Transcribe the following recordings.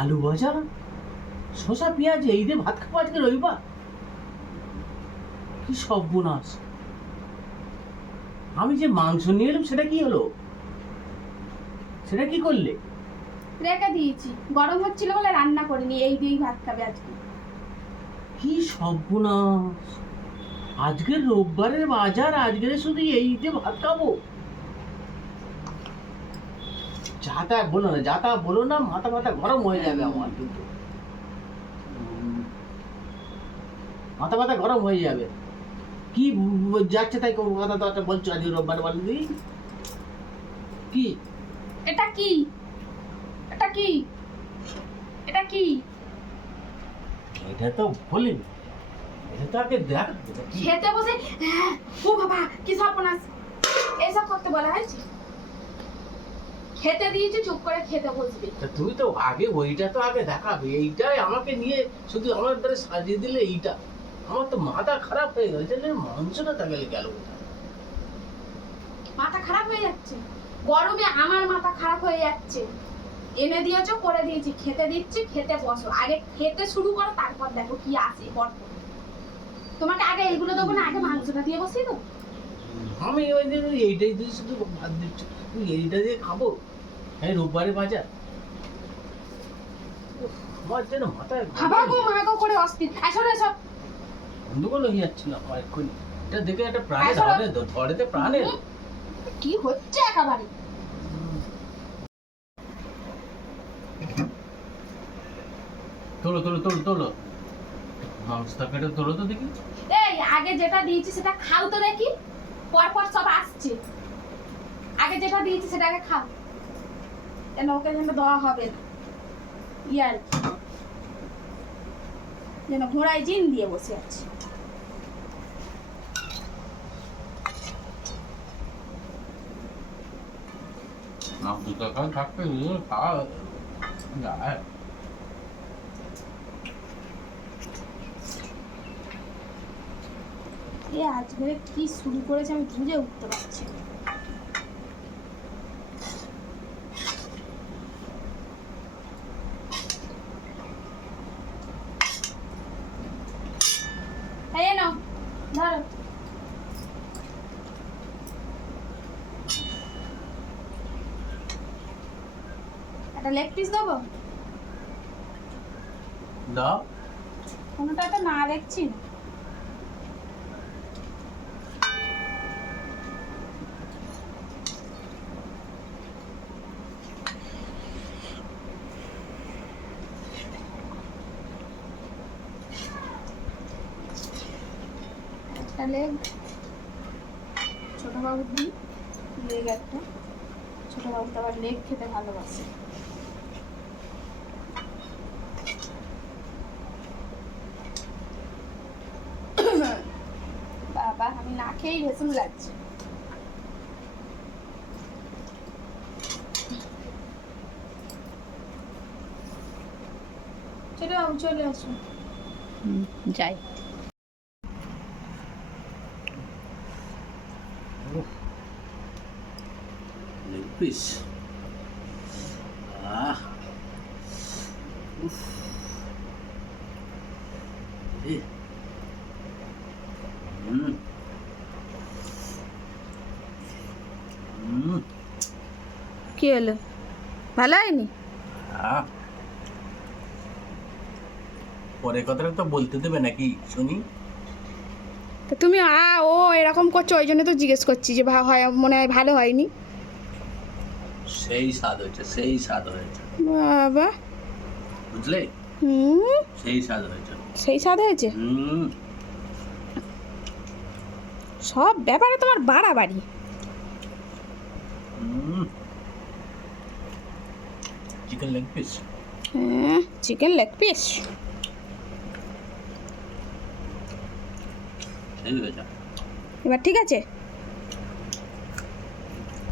আলু ভাজা শসা পেঁয়াজ এই দিয়ে ভাত খাব আজকে রবিবার। কি সর্বনাশ। আমি যে মাংস নিয়ে এলাম সেটা কি হলো? সেটা কি করলে? রেখে দিয়েছি। গরম হচ্ছিল বলে রান্না করিনি এই দিয়েই ভাত খাবে আজকে। কি সর্বনাশ। আজকের রোববারের বাজার আজকে শুধু এই দিয়ে ভাত খাব। যা তা বলো না যা তা বলো না মাথা মাথা গরম হয়ে যাবে আমার কিন্তু। মাথা মাথা গরম হয়ে যাবে। কি যাচ্ছে তাই কথা তো একটা বলছো আজকে রোববার বলে কি? এটা কি? এটা কি? এটা কি? এটা তো বলিনি। এটা তো আগে দেখ খেতে বসে হ্যাঁ, ও বাবা কি সর্বনাশ। এসব করতে বলা হয়েছে? খেতে দিয়েছি চুপ করে খেতে বসবে। তা তুই তো আগে ওইটা তো আগে দেখাবে এইটাই আমাকে নিয়ে শুধু আমার দ্বারা সাজিয়ে দিলে এইটা। আমার তো মাথা খারাপ হয়ে গেল তাহলে মাংসটা তাহলে গেল মাথা খারাপ হয়ে যাচ্ছে। গরমে আমার মাথা খারাপ হয়ে যাচ্ছে। এনে দিয়েছ করে দিয়েছি। খেতে দিচ্ছি খেতে বসো। আগে খেতে শুরু করো তারপর দেখো কি আসে পরপর তোমাকে আগে এইগুলো দেবো না আগে মাংসটা দিয়ে বসিয়ে দেবো। আমি ওই দিন এইটাই দিয়ে শুধু ভাত দিচ্ছ। তুমি এইটা দিয়ে খাব? রোববারে বাজার। আমার যেন মাথায় খাবা গো মা করে অস্থির। আসলে এসব গন্ডগোল হয়ে যাচ্ছিল আমার এক্ষুনি। এটা দেখে একটা প্রাণে ধরে ধরেতে প্রাণে কি হচ্ছে একেবারে? তোলো তোলো তোলো তোলো। মাংস তরকারিটা তোলো তো দেখি। এই আগে যেটা দিয়েছি সেটা খাও তো দেখি। পরপর সব আসছে। আগে যেটা দিয়েছি সেটা আগে খাও। কেন ওকে যেন দেওয়া হবে কি। যেন ঘোড়ায় জিন দিয়ে বসে আছে তরকারি থাকতে খাওয়া যায় এ আজকে কি শুরু করেছে আমি বুঝে উঠতে পারছি না। এই নাও ধরো একটা লেগ পিস দেবো? দাও। কোনোটা তো না দেখছি না। একটা লেগ ছোট বাবুর দিই লেগ একটা। ছোট বাবু তো আবার লেগ খেতে ভালোবাসে বাবা আমি খেয়েই ভেসুন লাগছে চলে বাবু চলে আসুন যাই। পিস আহ উফ এ হুম হুম কি হলো? ভালো হয়নি? পরে কথাটা তো বলতে দেবে নাকি শুনি? তা তুমি আ ও এরকম করছ ওই জন্য তো জিজ্ঞেস করছি যে হয় মনে হয় ভালো হয়নি। সেই স্বাদ হয়েছে সেই স্বাদ হয়েছে। বাবা। বুঝলে? হুম? সেই স্বাদ হয়েছে। সেই স্বাদ হয়েছে? হুম। সব ব্যাপারে তোমার বাড়াবাড়ি হুম চিকেন লেগ পিস হ্যাঁ চিকেন লেগ পিস এবার ঠিক আছে?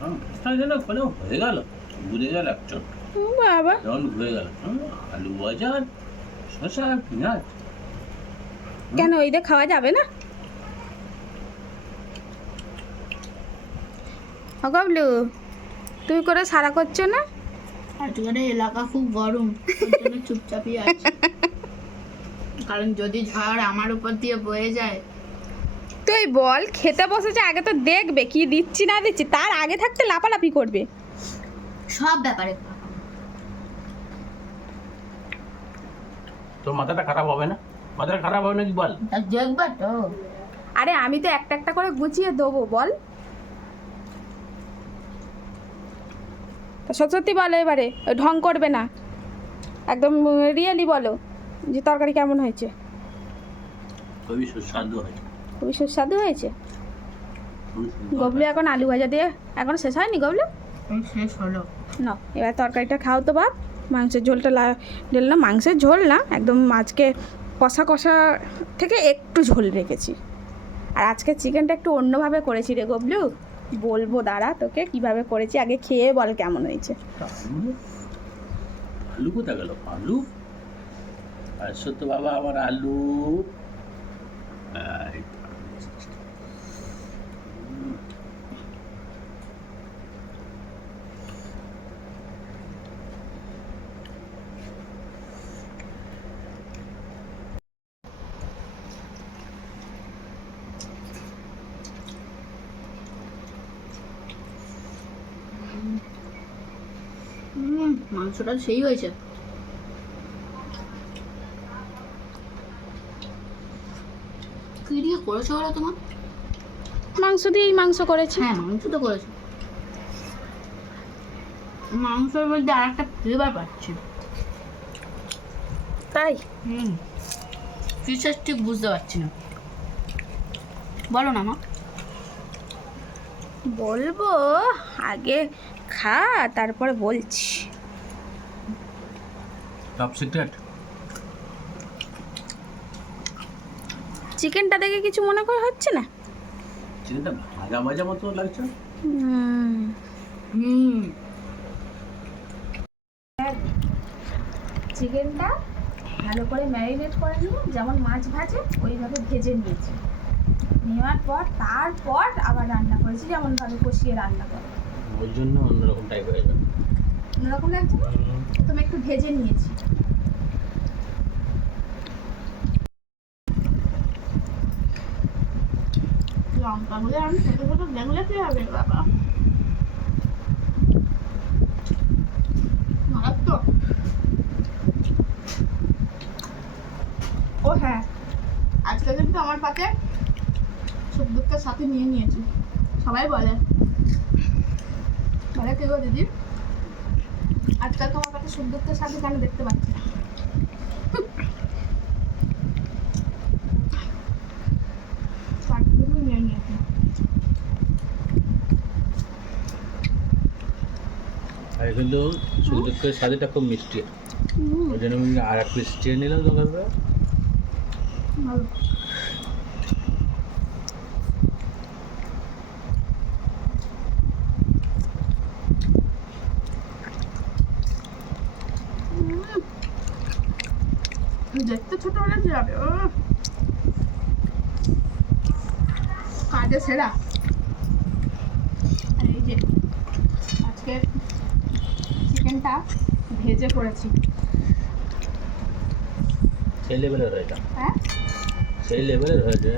হ্যাঁ, তাই জন্য গেল ঘুরে গেল এক চোট। বাবা। যখন ঘুরে গেল। আলু পেঁয়াজ। কেন ওই দিয়ে খাওয়া যাবে না? গবলু তুমি করে সারা করছ না? আজকের এলাকা খুব গরম জন্য চুপচাপই আছে। কারণ যদি ঝড় আমার উপর দিয়ে বয়ে যায় তুই বল খেতে বসেছে আগে তো দেখবে কি দিচ্ছি না দিচ্ছি তার আগে থাকতে লাপালাপি করবে। সব ব্যাপারে তোর মাথাটা খারাপ হবে না? মাথাটা খারাপ হবে নাকি বল? তা দেখবে তো। আরে আমি তো একটা একটা করে গুছিয়ে দেবো বল। তা সত্যি সত্যি বলো এবারে ওই ঢং করবে না। একদম রিয়েলি বলো যে তরকারি কেমন হয়েছে? খুবই সুস্বাদু হয় খুবই সুস্বাদু হয়েছে? গবলু এখন আলু ভাজা দিয়ে এখন শেষ হয়নি গবলু? শেষ হলো। না এবার তরকারিটা খাও তো বাপ। মাংসের ঝোলটা লা না মাংসের ঝোল না একদম আজকে কষা কষা থেকে একটু ঝোল রেখেছি। আর আজকে চিকেনটা একটু অন্যভাবে করেছি রে গবলু। বলব, দাঁড়া তোকে কীভাবে করেছি, আগে খেয়ে বল কেমন হয়েছে। আলু কোথা গেল? আলু? আর সত্য বাবা, আমার আলু। মাংসটা সেই হয়েছে। কি দিয়ে করেছ বলো তোমার? মাংস দিয়েই মাংস করেছি। হ্যাঁ মাংস তো করেছ। মাংসের মধ্যে আর একটা ফ্লেভার পাচ্ছি। তাই? হুম। ফিচার ঠিক বুঝতে পারছি না। বলো না মা। বলব আগে খা তারপরে বলছি। টপ সিক্রেট চিকেনটা দেখে কিছু মনে করে হচ্ছে না? চিকেনটা ভাজা ভাজা মতো লাগছে। হুম। হুম। চিকেনটা ভালো করে ম্যারিনেট করে নিয়ে যেমন মাছ ভাজে ওইভাবে ভেজে নিয়েছি। নেওয়ার পর তারপর আবার রান্না করেছি যেমনভাবে কষিয়ে রান্না করে। ওই জন্য অন্যরকম টাইপ হয়ে যাবে অন্যরকম লাগছে? প্রথমে একটু ভেজে নিয়েছি। লঙ্কাগুলো আমি ছোটো ছোটো দেখলে কি হবে বাবা। ও হ্যাঁ আজকে কিন্তু আমার পাতে সুখ দুঃখের সাথে নিয়ে নিয়েছি। সবাই বলে। বলে কি গো দিদি? আজকাল তোমার সুখ দুঃখের সাথে কেন দেখতে পাচ্ছি আর কিন্তু সুদীপের স্বাদটা খুব মিষ্টি। ওই জন্য আমি আর এক পিস চেয়ে নিলাম দোকান থেকে ভালো। দেখতে ছোট হলে কি ও কাজে সেরা। আর এই যে আজকে চিকেনটা ভেজে করেছি। সেই লেভেলের হয়েছে হ্যাঁ? সেই লেভেলের হয়েছে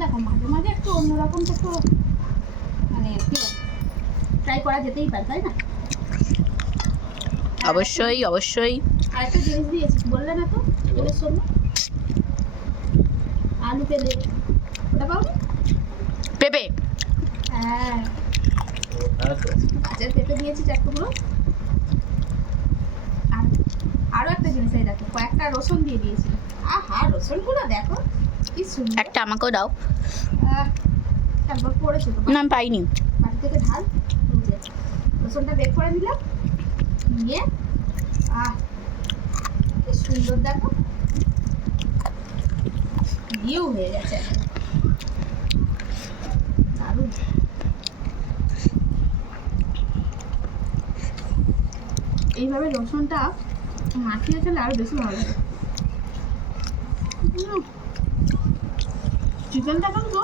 দেখো মাঝে মাঝে একটু অন্যরকম তো একটু মানে ট্রাই করা যেতেই পারে তাই না? অবশ্যই অবশ্যই। আরেকটা জিনিস দিয়েছি। বললে না তো? এগুলোর সঙ্গে আলু পেলে ওটা পাবো? পেঁপে। হ্যাঁ। গাছের পেঁপে দিয়েছি আর আরও একটা জিনিস এই দেখো কয়েকটা রসুন দিয়ে দিয়েছি। আহা রসুনগুলো দেখো কি সুন্দর। একটা আমাকেও দাও। তারপর পড়েছে তো। না আমি পাইনি। বাড়ি থেকে ঢাল রসুনটা বের করে নিলাম নিয়ে কি সুন্দর, দেখো। হয়ে গেছে। এইভাবে রসুনটা মাখিয়ে খেলে আরও বেশি ভালো চিকেনটা কিন্তু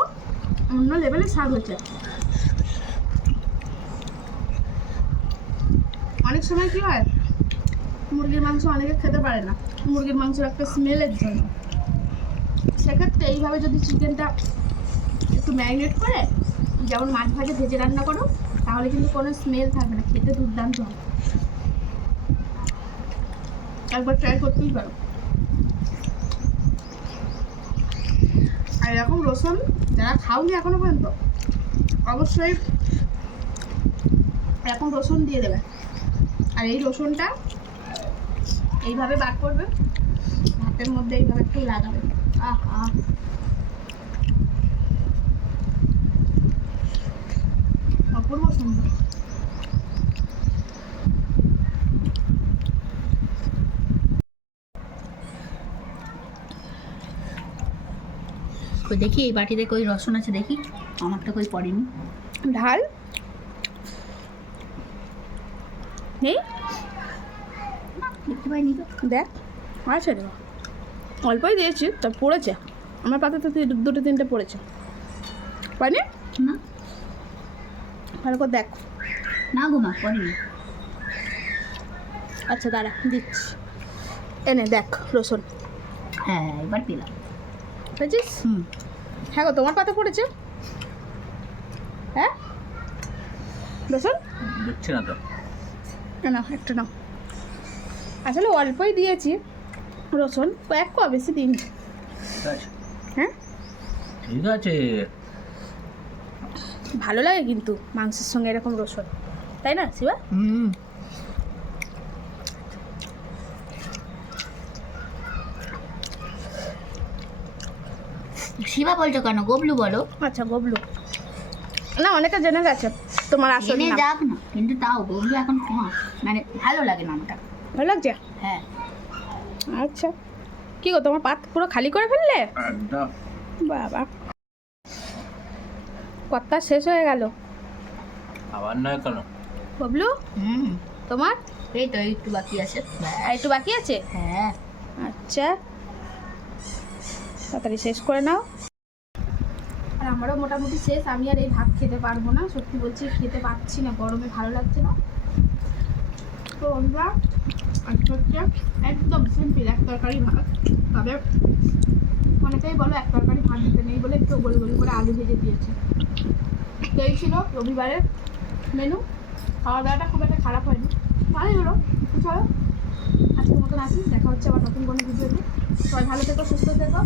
অন্য লেভেলের স্বাদ হচ্ছে। অনেক সময় কি হয় মুরগির মাংস অনেকে খেতে পারে না। মুরগির মাংসের একটা স্মেলের জন্য। সেক্ষেত্রে এইভাবে যদি চিকেনটা একটু ম্যারিনেট করে, যেমন মাছ ভাজে ভেজে রান্না করো, তাহলে কিন্তু কোনো স্মেল থাকবে না, খেতে দুর্দান্ত হবে। একবার ট্রাই করতেই পারো। আর এরকম রসুন যারা খাওনি এখনও পর্যন্ত, অবশ্যই এরকম রসুন দিয়ে দেবে। আর এই রসুনটা এইভাবে বার করবে। ভাতের মধ্যে এইভাবে একটু লাগাবে। অপূর্ব সুন্দর। দেখি, এই বাটিতে কই রসুন আছে দেখি? আমারটা কই পড়েনি। ঢাল। নেই দেখ আছে রে। অল্পই দিয়েছি তা পড়েছে। আমার পাতাতে তো দুটো তিনটে পড়েছে। পাইনি? না। ভালো করে দেখ। না গো মা পড়েনি। আচ্ছা দাঁড়া দিচ্ছি। এনে দেখ রসুন। হ্যাঁ এবার পেলাম বুঝছিস হুম। হ্যাঁ গো তোমার পাতা পড়েছে? হ্যাঁ? রসুন? দেখছি না তো। না না একটু নাও। আসলে অল্পই দিয়েছি রসুন এক ক বেশি দিন হ্যাঁ? ঠিক আছে। ভালো লাগে কিন্তু মাংসের সঙ্গে এরকম রসুন। তাই না শিবা? হুম। শিবা বলছো কেন? গবলু বলো। আচ্ছা গবলু। না অনেকে জেনে গেছে তোমার আসল জেনে যাক না কিন্তু তাও গবলু এখন কমা। মানে ভালো লাগে নামটা। ভালো লাগছে? হ্যাঁ। আচ্ছা। কি গো তোমার পাত পুরো খালি করে ফেললে? বাবা। কথা শেষ হয়ে গেল। আবার নয় কেন? ববলু? হুম। তোমার? এই তো একটু বাকি আছে। আর একটু বাকি আছে? হ্যাঁ। আচ্ছা। তাড়াতাড়ি শেষ করে নাও। আর আমারও মোটামুটি শেষ। আমি আর এই ভাত খেতে পারব না। সত্যি বলছি খেতে পাচ্ছি না। গরমে ভালো লাগছে না। তো আমরা হচ্ছে একদম সিম্পল এক তরকারি ভাত। তবে অনেকেই বলো এক তরকারি ভাত দিতে নেই বলে একটু গোল গোল করে আলু ভেজে দিয়েছে। তো এই ছিল রবিবারের মেনু খাওয়া দাওয়াটা খুব একটা খারাপ হয়নি। ভালোই হলো। চলো আজকের মতন আসি। দেখা হচ্ছে আবার নতুন কোনো ভিডিওতে সবাই ভালো থেকো সুস্থ থেকো।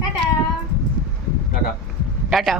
টাটা! টাটা। টাটা।